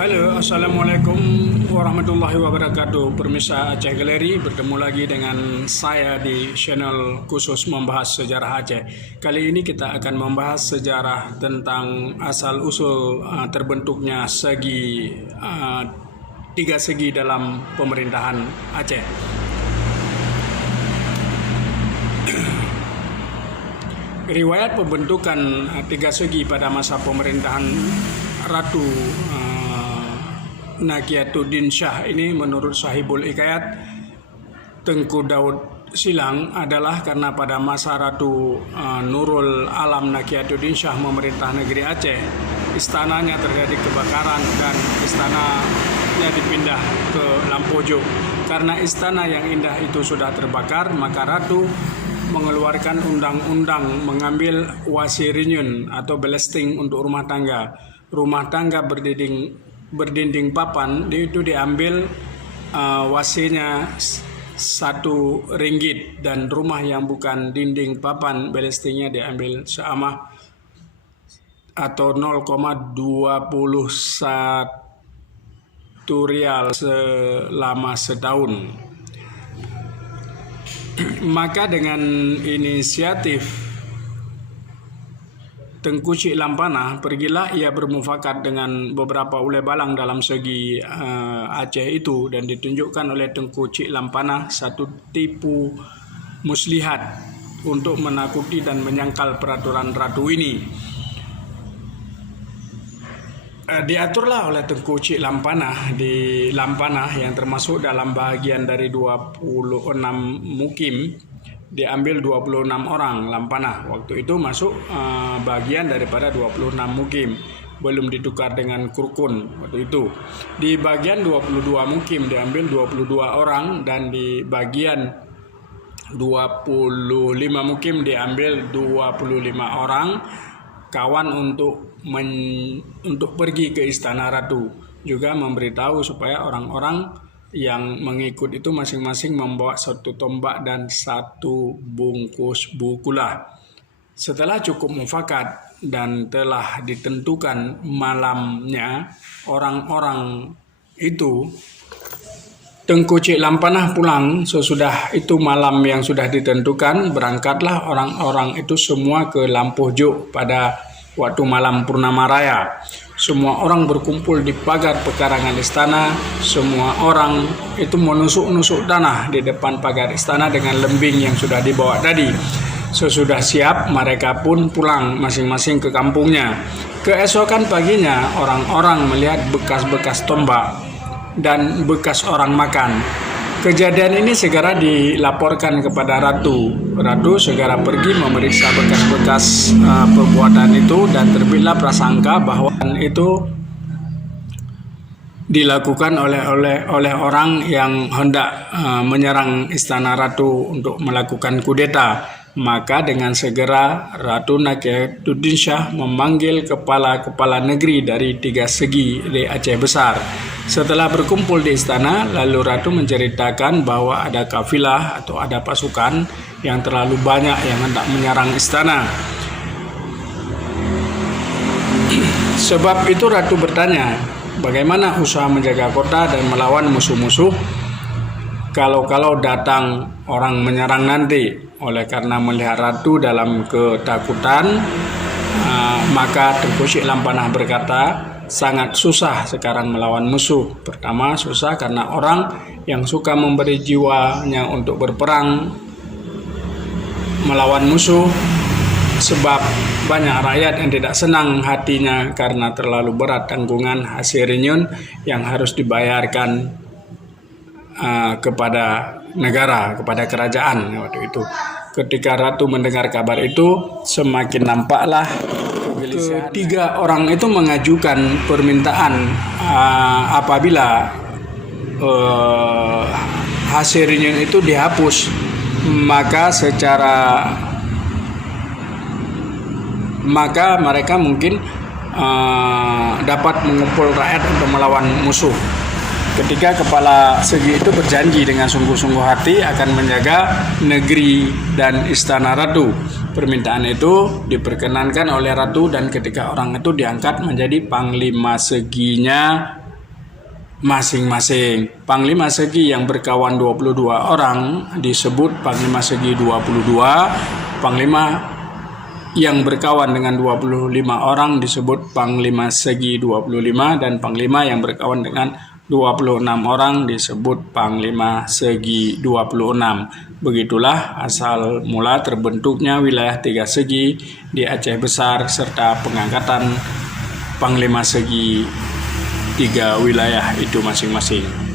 Halo, Assalamualaikum warahmatullahi wabarakatuh. Permisa Aceh Galeri, bertemu lagi dengan saya di channel khusus membahas sejarah Aceh. Kali ini kita akan membahas sejarah tentang asal-usul terbentuknya tiga segi dalam pemerintahan Aceh. Riwayat pembentukan tiga segi pada masa pemerintahan Ratu Nagiatuddin Shah ini menurut Sahibul Hikayat Tengku Daud Silang adalah karena pada masa Ratu Nurul Alam Nagiatuddin Shah memerintah negeri Aceh, istananya terjadi kebakaran dan istananya dipindah ke Lampojo. Karena istana yang indah itu sudah terbakar, maka Ratu mengeluarkan undang-undang mengambil wasirinyun atau belesting untuk rumah tangga. Rumah tangga berdinding papan itu diambil wasinya Rp1 dan rumah yang bukan dinding papan belestingnya diambil seamah atau 0,21 rial selama setahun. Maka dengan inisiatif Tengku Cik Lampanah, pergilah ia bermufakat dengan beberapa ulai balang dalam segi Aceh itu, dan ditunjukkan oleh Tengku Cik Lampanah satu tipu muslihat untuk menakuti dan menyangkal peraturan ratu ini. Diaturlah oleh Tengku Cik Lampanah di Lampanah yang termasuk dalam bahagian dari 26 mukim, diambil 26 orang Lampanah. Waktu itu masuk bagian daripada 26 mukim, belum ditukar dengan Kurkun waktu itu. Di bagian 22 mukim diambil 22 orang, dan di bagian 25 mukim diambil 25 orang kawan untuk pergi ke istana ratu. Juga memberitahu supaya orang-orang yang mengikut itu masing-masing membawa satu tombak dan satu bungkus bukulah. Setelah cukup mufakat dan telah ditentukan malamnya orang-orang itu, Tengku Cik Lampanah pulang. Sesudah itu malam yang sudah ditentukan, berangkatlah orang-orang itu semua ke Lampojo pada waktu malam Purnama Raya. Semua orang berkumpul di pagar pekarangan istana. Semua orang itu menusuk-nusuk tanah di depan pagar istana dengan lembing yang sudah dibawa tadi. Sesudah siap, mereka pun pulang masing-masing ke kampungnya. Keesokan paginya, orang-orang melihat bekas-bekas tombak dan bekas orang makan. Kejadian ini segera dilaporkan kepada Ratu. Ratu segera pergi memeriksa bekas-bekas perbuatan itu, dan terbitlah prasangka bahwa itu dilakukan oleh orang yang hendak menyerang istana Ratu untuk melakukan kudeta. Maka dengan segera Ratu Nagiatuddin Shah memanggil kepala-kepala negeri dari tiga segi di Aceh Besar. Setelah berkumpul di istana, lalu Ratu menceritakan bahwa ada kafilah atau ada pasukan yang terlalu banyak yang hendak menyerang istana. Sebab itu Ratu bertanya, bagaimana usaha menjaga kota dan melawan musuh-musuh kalau datang orang menyerang nanti. Oleh karena melihat Ratu dalam ketakutan, maka Tengku Cik Lampanah berkata, sangat susah sekarang melawan musuh. Pertama, susah karena orang yang suka memberi jiwanya untuk berperang melawan musuh, sebab banyak rakyat yang tidak senang hatinya karena terlalu berat tanggungan hasirinyun yang harus dibayarkan kepada negara, kepada kerajaan waktu itu. Ketika Ratu mendengar kabar itu, semakin nampaklah ketiga orang itu mengajukan permintaan apabila hasirinyun itu dihapus, maka mereka mungkin dapat mengumpul rakyat untuk melawan musuh. Ketika kepala segi itu berjanji dengan sungguh-sungguh hati akan menjaga negeri dan istana Ratu. Permintaan itu diperkenankan oleh Ratu, dan ketika orang itu diangkat menjadi panglima seginya masing-masing. Panglima segi yang berkawan 22 orang disebut Panglima segi 22, Panglima yang berkawan dengan 25 orang disebut Panglima segi 25, dan Panglima yang berkawan dengan 26 orang disebut Panglima segi 26. Begitulah asal mula terbentuknya wilayah 3 segi di Aceh Besar serta pengangkatan Panglima segi 3 wilayah itu masing-masing.